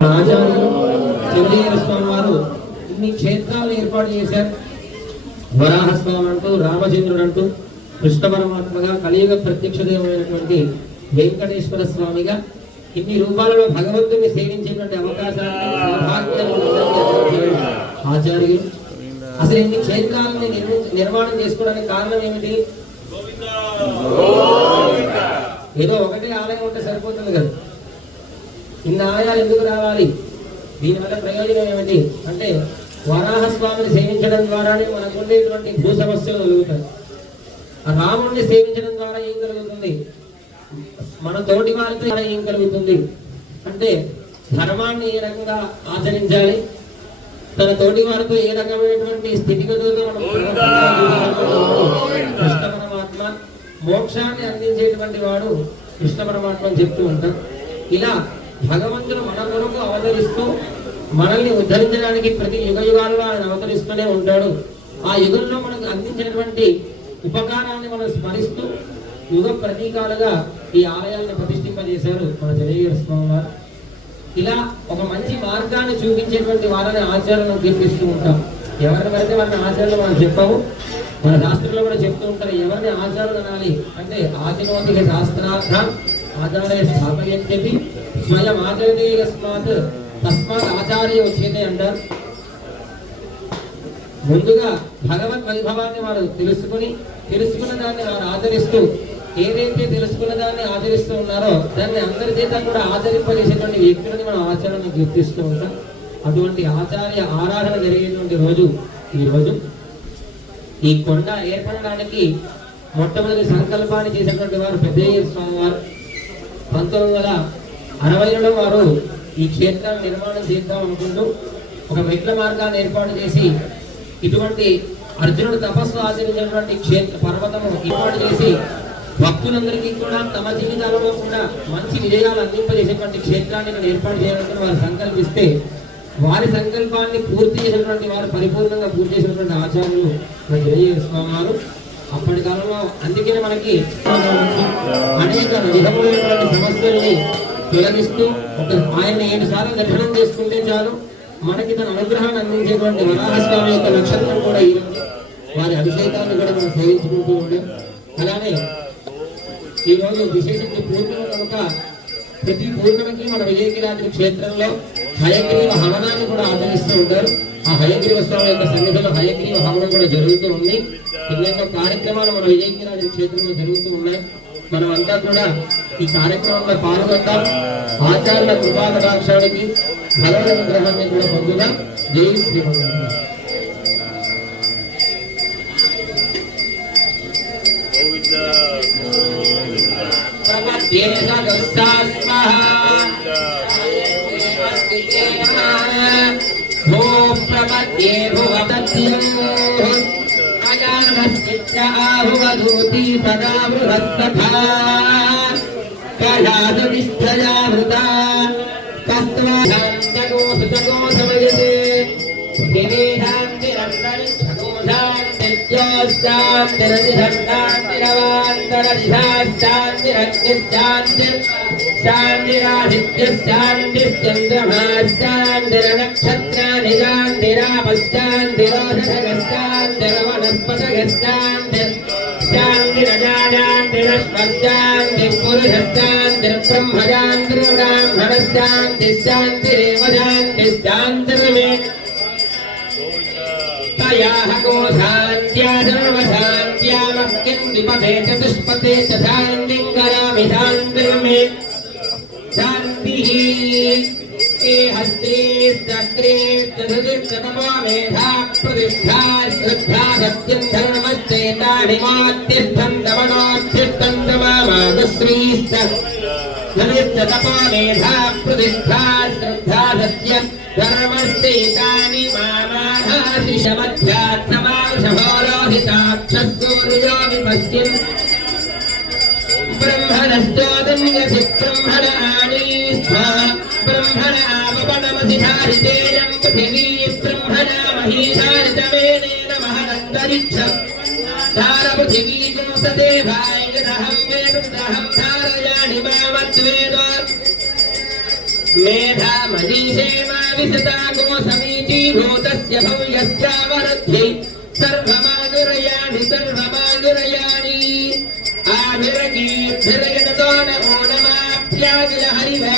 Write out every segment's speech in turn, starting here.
చంద్రయ్య స్వామి వారు ఇన్ని క్షేత్రాలను ఏర్పాటు చేశారు. వరాహస్వామి అంటూ, రామచంద్రుడు అంటూ, కృష్ణ పరమాత్మగా, కలియుగ ప్రత్యక్ష దేవమైనటువంటి వెంకటేశ్వర స్వామిగా ఇన్ని రూపాలలో భగవంతుని సేవించేటువంటి అవకాశాన్ని ఆచార్యులు అసలు ఇన్ని క్షేత్రాలని నిర్మాణం చేసుకోవడానికి కారణం ఏమిటి? ఏదో ఒకటి ఆలయం ఉంటే సరిపోతుంది కదా, ఇన్ని ఆలయాలు ఎందుకు రావాలి? దీనివల్ల ప్రయోజనం ఏమిటి అంటే, వరాహస్వామిని సేవించడం ద్వారానే మనకు ఉండేటువంటి భూ సమస్యలు కలుగుతాయి. రాముడిని సేవించడం ద్వారా ఏం కలుగుతుంది? మన తోటి వారితో ఏం కలుగుతుంది అంటే, ధర్మాన్ని ఏ రకంగా ఆచరించాలి, తన తోటి వారితో ఏ రకమైనటువంటి స్థితిగతులతో మనం కృష్ణ పరమాత్మ మోక్షాన్ని అందించేటువంటి వాడు కృష్ణ పరమాత్మ అని చెప్తూ ఉంటాం. ఇలా భగవంతుడు మన కొరకు అవతరిస్తూ మనల్ని ఉద్ధరించడానికి ప్రతి యుగ యుగాల్లో ఆయన అవతరిస్తూనే ఉంటాడు. ఆ యుగంలో మనకు అందించినటువంటి ఉపకారాన్ని మనం స్మరిస్తూ యుగ ప్రతీకాలుగా ఈ ఆలయాలను ప్రతిష్ఠింపజేశారు మన చంద్రయ్య స్వామి వారు. ఇలా ఒక మంచి మార్గాన్ని చూపించేటువంటి వారిని ఆచారాలను కీర్తిస్తూ ఉంటాం. ఎవరిని పడితే వారిని ఆచారాలు మనం చెప్పాము. మన శాస్త్రంలో కూడా చెప్తూ ఉంటారు, ఎవరిని ఆచారాలు అనాలి అంటే, ఆచరోతిక శాస్త్రార్థం ఆచార్య స్థాపయత్యపి స్వయం ఆచరతే యస్మాత్ తస్మాత్ ఆచార్య వచ్చేదే అంటారు. ముందుగా భగవద్ వైభవాన్ని వారు తెలుసుకున్న దాన్ని వారు ఆచరిస్తూ, ఏదైతే తెలుసుకున్న దాన్ని ఆచరిస్తూ ఉన్నారో దాన్ని అందరి చేత కూడా ఆచరింపజేసేటువంటి వ్యక్తులని మనం ఆచరణను గుర్తిస్తూ ఉంటాం. అటువంటి ఆచార్య ఆరాధన జరిగేటువంటి రోజు ఈ రోజు. ఈ కొండ ఏర్పడడానికి మొట్టమొదటి సంకల్పాన్ని చేసినటువంటి వారు పెద్దయ్య స్వామి వారు. 1960లో వారు ఈ క్షేత్రాన్ని నిర్మాణం చేద్దాం అనుకుంటూ ఒక మెట్ల మార్గాన్ని ఏర్పాటు చేసి, ఇటువంటి అర్జునుడు తపస్సు ఆచరించినటువంటి క్షేత్ర పర్వతము ఏర్పాటు చేసి భక్తులందరికీ కూడా తమ జీవితాలలో కూడా మంచి విజయాలు అందింపజేసేటువంటి క్షేత్రాన్ని ఇక్కడ ఏర్పాటు చేయాలని వారు సంకల్పిస్తే, వారి సంకల్పాన్ని పూర్తి చేసినటువంటి వారు, పరిపూర్ణంగా పూర్తి చేసినటువంటి ఆచార్యులు మన చంద్రయ్య స్వామి వారు. అప్పటి కాలంలో అందుకే మనకి అనేక విధములైనటువంటి సమస్యల్ని తొలగిస్తూ ఆయన 7 సార్లు దర్శనం చేసుకుంటే చాలు మనకి తన అనుగ్రహాన్ని అందించేటువంటి వరాహస్వామి యొక్క నక్షత్రం కూడా ఈ వారి అభిషేకాన్ని కూడా మనం సేవించుకుంటూ ఉంటాం. అలానే ఈరోజు విశేషించి పూర్ణిమ కనుక ప్రతి పూర్ణిమకి మన విజయగిరి క్షేత్రంలో హయగ్రీవ హవనాన్ని కూడా ఆచరిస్తూ ఉంటారు. ఆ హయగ్రీవ స్వామి యొక్క సన్నిధిలో హయగ్రీవ హవనం కూడా జరుగుతూ ఉంది. ఎన్నెన్నో కార్యక్రమాలు మన విజయగిరి క్షేత్రంలో జరుగుతూ ఉన్నాయి. మనం అంతా కూడా ఈ కార్యక్రమంలో పాల్గొందాం. ఆచార్యుల కృపాకటాక్షానికి భగవద్ విగ్రహాన్ని కూడా పొందుదాం. జై శ్రీమంతుడు. చతుష్పతే శాంతింకరామి శాంతి హస్త్రీ సత్రీ చతుర్శతమో మేధా ప్రతిష్ఠా శ్రద్ధా సత్యం ధర్మశ్చేతానిమాత్యర్థం దమనోత్యర్థం దమామాగశ్రీస్తపో మేధా ప్రతిష్ఠా శ్రద్ధా సత్యం ధర్మశ్చేతాని మామాహాశిషమధ్యాత్సమాశమోరోహితాక్షూర్యో విపశ్చిం బ్రహ్మణశ్చోదన్యసి బ్రహ్మణానీస్థా బ్రహ్మణావపణమసిధారితేయం పృథివీ బ్రహ్మణా మహీధారితమేనేన మహదంతరిక్షం ధార పృథివీకం సదేవాయ యదహం వేదహం ధారయాణి మామద్వేద मेधा मनीष विसताको समीची भूतस्य भव्यस्यावरुद्धि सर्वमागुरयाणि आभिरगीर्भिरगतो नमो नमाप्यागिल हरिवे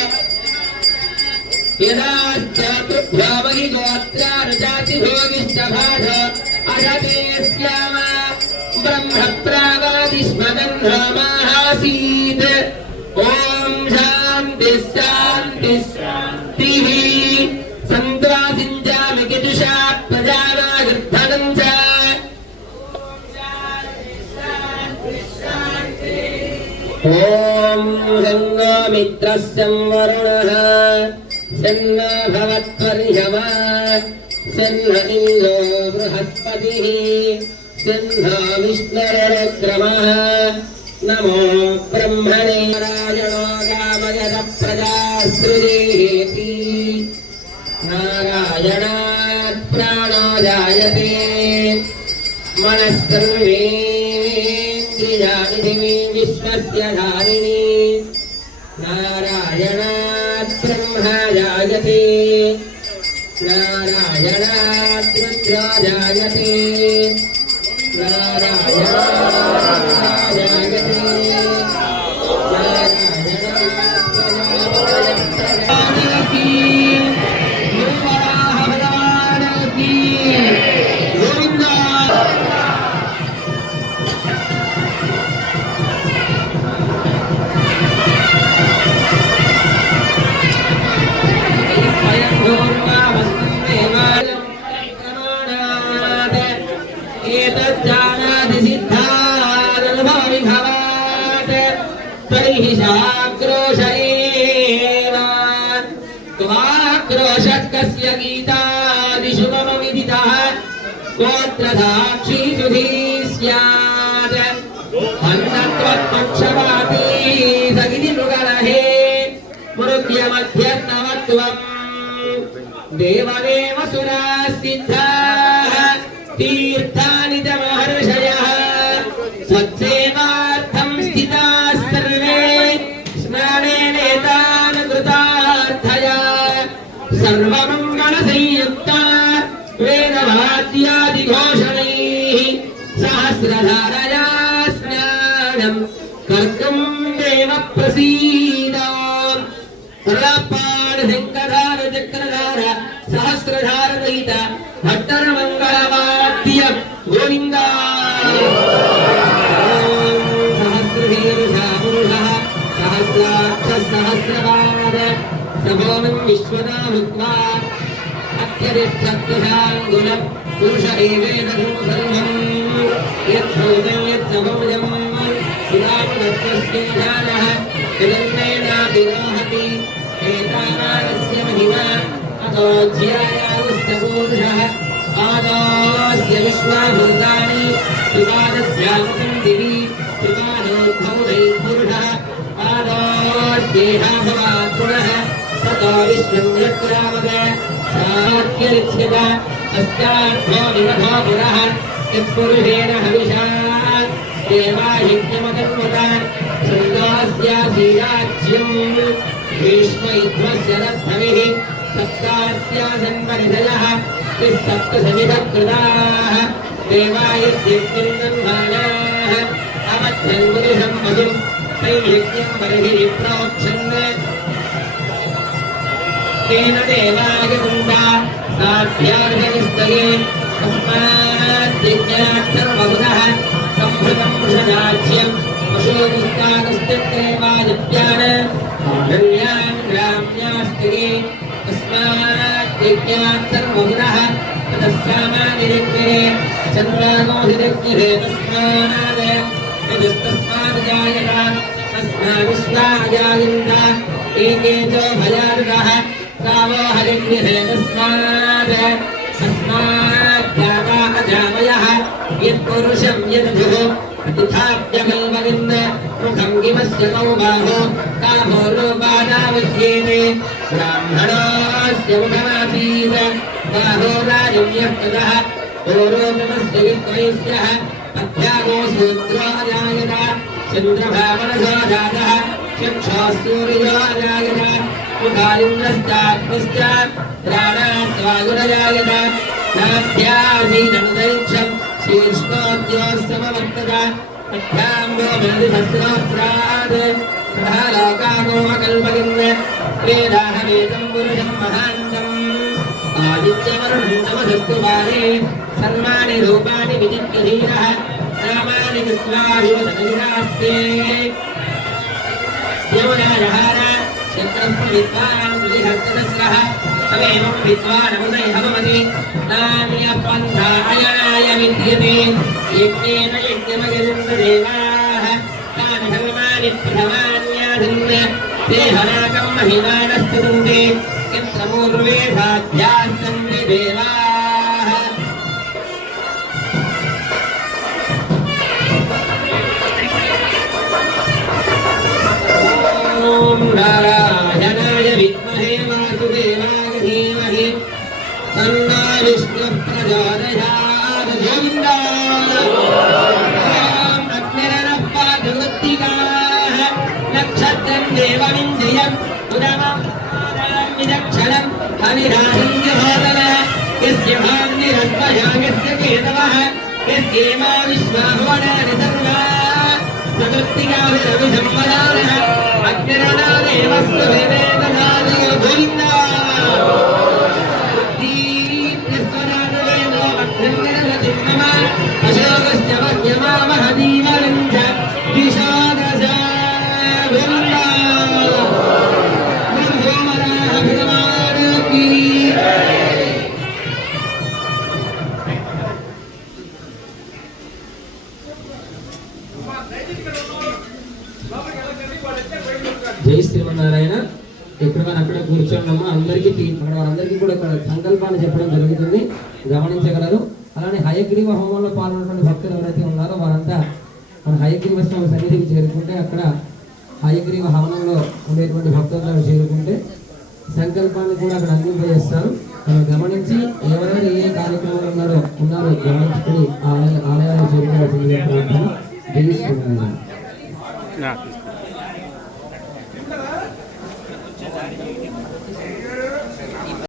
यदाश्च तुभ्यो वहि गोत्रार्जाति भोगिष्ठभाज अजते स्याम ब्रह्मप्रावादिष्मगन्धमासीत् ॐ शान्ति शान्ति शान्तिः सन्त्वासिञ्चामि किजुषा प्रजानागर्धनं च ॐ गङ्गा मित्रस्य वरुणः सन्न भवत्वर्यमा सन्न इन्द्रो बृहस्पतिः सन्न विष्णुरुक्रमः नमो ब्रह्मणे नारायणो गामयद प्रजासृजेति नारायणात् प्राणो जायते मनस्सर्वेन्द्रियाणि विश्वस्य धारिणी नारायणात् ब्रह्मा जायते नारायणात् रुद्रो जायते नारायणात् जायते नारायणात् प्रजापतिः की भगवान की गोविंदा एतज्जानाति सिद्धादनुभविभवात् तर्हि शाक्रोश एव त्वाक्रोशः कस्य गीतादिशुभमविदितः गोत्र साक्षी सुधी स्यात् अन्नत्वत्पक्षपाती सगिति मृगलहे मृग्यमध्यस्तवत्वम् देवदेव सुराः सिद्धाः तीर्थानि च महर्षयः सत्सेवार्थं स्थिताः सर्वे स्नानेनेतान् कृतार्थया सर्वमङ्गलसंयुक्ता वेदवाद्यादिघोषणैः सहस्रधारया स्नानं कर्तुं देव प्रसीद शङ्खधार चक्रधार सहस्रधार रहित भट्टर मंगलवाद्य गोविंदा सहस्रशीर्षः पुरुषः सहस्राक्ष सहस्रपाद सभोमन् विश्वदा भूत्वा अत्यधिष्ठत्वशाङ्गुलं पुरुष एवेन सर्वं यद्भूतं यत्सभोजं सुरामदत्तस्येधानः विलम्बेनाभिरोहति एतावानस्य महिमा अतोऽध्यायायुश्च पूरुषः पादोऽस्य विश्वभूतानि त्रिपादस्यामृतं दिवि त्रिपादोद्भवैः पुरुषः पादोऽस्येहा भवात् पुनः ततो विश्वं यत्रावद सात्यरिच्यत अस्यार्थो निमथो पुरः यत्पुरुषेण हविषा देवायज्ञमकर्मतान् छन्दोऽस्यासीराज्यम् भीष्मयुद्धस्य दत्तभिः सप्तास्यासन्परिधयः त्रिसप्तसमिधकृताः देवायज्ञम् दह्मानाः अवध्यन् पुरुषं पशुं तैर्यज्ञं बर्हिः प्रोक्षन् तेन देवाय कुन्दा साध्यार्घनिस्तये तस्माद्यज्ञार्थर्वहुनः सम्भृतं वृषदाज्यं पशोमुस्तानस्त्यत्रेवाजप्यान् धन्यां ग्राम्यास्तिगे तस्माद्यज्ञार्थर्वहुनः ततः सामानिरिक्तिरे चन्द्रागोहिरिक्तिरे तस्माद् यजुस्तस्माद्जायता तस्माविश्वाजायन्त एके च भयार्गः कावो हरिग्निरे तस्माद् तस्माद्यावा अजामयः यत्पुरुषं यद्भुः प्रतिथाप्यकल्पगिन् मुखं किमस्य कौ बाहो कामो लोपादावश्येते ब्राह्मणोऽस्य मुखमासीत् बाहो राजन्यः कृतः पूर्वोपमस्य विद्वैस्यः अध्यागो सूत्रो अजायत चन्द्रभावनसो जातः चक्षुस्तूर्योजायत मुखालिन्द्रश्चाग्निश्च प्राणात्वायुरजायत नाभ्यासीदन्तरिक्षं शीर्ष्णोद्योत्समवर्तत अभ्याम्बोधस्रोत्रात् प्रहालोकागोमकल्पगिन्द वेदाहमेतं पुरुषं महान्तम् आदित्यवरुणं तमसस्तु बाले सर्वाणि रूपाणि विचित्यधीरः नामानि कृत्वा विवदनिरास्ते यमुनाजहार शक्रप्रविद्वान् विहस्तदस्रः तमेवं विद्वानमुदय भवति नान्यपन्था अयनाय विद्यते यज्ञेन यज्ञमगिरिन्द्रदेवाः तानि धर्माणि प्रथमान्याधन् ते हनाकं महिमानस्तुन्ते यत्र मूर्वेधाध्यास्तन्ते देवाः ॐ नारायणाय विद्महे वासुदेवाय धीमहि तन्नो विष्णुः प्रचोदयात् गोविन्द अग्निरनः पादुवृत्तिकाः नक्षत्रं देवमिन्द्रियं पुरमं विदक्षणं हविराजन्यहोदनः यस्य भाग्निरस्मया यस्य केतवः यस्येमा विश्वाभुवनानि सर्वा प्रकृतिकाभिरविसंवदानः अग्निरनादेवस्य विवेकदानयो गोविन्द बुद्धिस्वदानवेनो अग्निर्निरतिर्मम अशोकस्य वह्यमामहदीवनं च दिशोदश गोविन्द नमोमराः भगवान् की జై శ్రీమన్నారాయణ. ఎక్కడ అక్కడ కూర్చోండమ్మా. అందరికీ అక్కడ వారందరికీ కూడా ఇక్కడ సంకల్పాన్ని చెప్పడం జరుగుతుంది, గమనించగలరు. అలానే హయగ్రీవ హోమంలో పాల్గొన్నటువంటి భక్తులు ఎవరైతే ఉన్నారో వారంతా మన హయగ్రీవ స్వామి సన్నిధికి చేరుకుంటే అక్కడ హయగ్రీవ హవనంలో ఉండేటువంటి భక్తులు చేరుకుంటే సంకల్పాన్ని కూడా అక్కడ అందింపజేస్తారు. మనం గమనించి ఎవరెవరు ఏ కార్యక్రమంలో ఉన్నారో గమనించుకుని ఆలయాలు చేరుకోవాల్సింది. జై శ్రీమన్నారాయణ.